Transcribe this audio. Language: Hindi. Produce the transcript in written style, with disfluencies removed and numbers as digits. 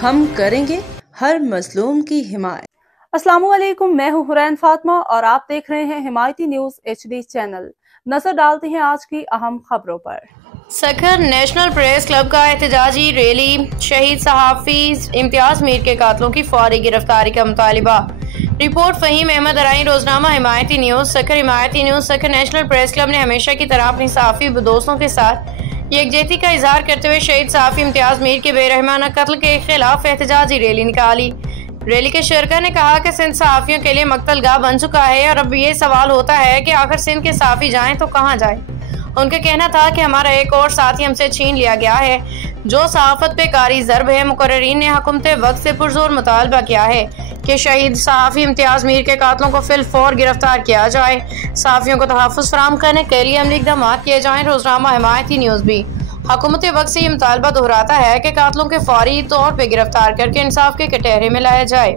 हम करेंगे हर मजलूम की हिमायत। अस्सलामुअलैकुम, मैं हूँ हुरैन फातिमा और आप देख रहे हैं हिमायती न्यूज HD चैनल। नजर डालते हैं आज की अहम खबरों पर। सखर नेशनल प्रेस क्लब का एहतजाजी रैली, शहीद सहाफ़ी इम्तियाज मीर के कातलों की फौरी गिरफ्तारी का मुतालिबा। रिपोर्ट फ़हीम अहमद अराई, रोजनामा Himayati news. Sukkur Himayati news. Sukkur national press club ने हमेशा की तरह अपनी सहाफ़ी दोस्तों के साथ यकजहती का इजहार करते हुए शहीद सहाफ़ी इम्तियाज मीर के बेरहमाना कत्ल के खिलाफ एहतजाजी रैली निकाली। रैली के शरका ने कहा कि सिंध सहाफ़ियों के लिए मकतलगाह बन चुका है और अब ये सवाल होता है कि आखिर सिंध के सहाफ़ी जाएं तो कहाँ जाएं। उनका कहना था कि हमारा एक और साथी हमसे छीन लिया गया है, जो सहाफत पे कारी ज़र्ब है। मुकर्रीन ने हुकूमत वक्त से पुरजोर मुतालबा किया है कि शहीद सहाफ़ी इम्तियाज मीर के कातलों को फिलफौर गिरफ्तार किया जाए। सहाफ़ियों को तहफ़्फ़ुज़ फराहम करने के लिए अमली इक़दाम किए जाएँ। रोजनामा हिमायती न्यूज़ भी हुकूमत वक्त से ये मुतालबा दोहराता है कि कातलों के फौरी तौर पर गिरफ्तार करके इंसाफ के कटहरे में लाया जाए।